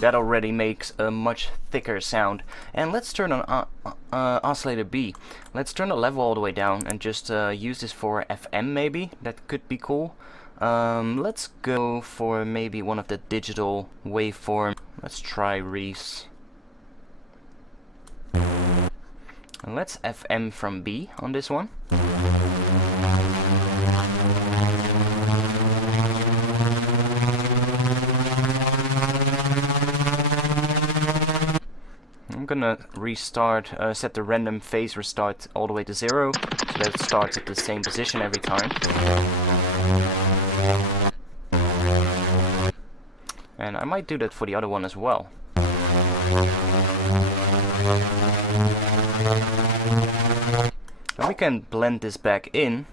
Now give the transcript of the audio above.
That already makes a much thicker sound. And let's turn on oscillator B. Let's turn the level all the way down and just use this for FM maybe. That could be cool. Let's go for maybe one of the digital waveform. Let's try Reese. And let's FM from B on this one. I'm gonna restart, set the random phase restart all the way to 0, so that it starts at the same position every time. And I might do that for the other one as well. Then we can blend this back in.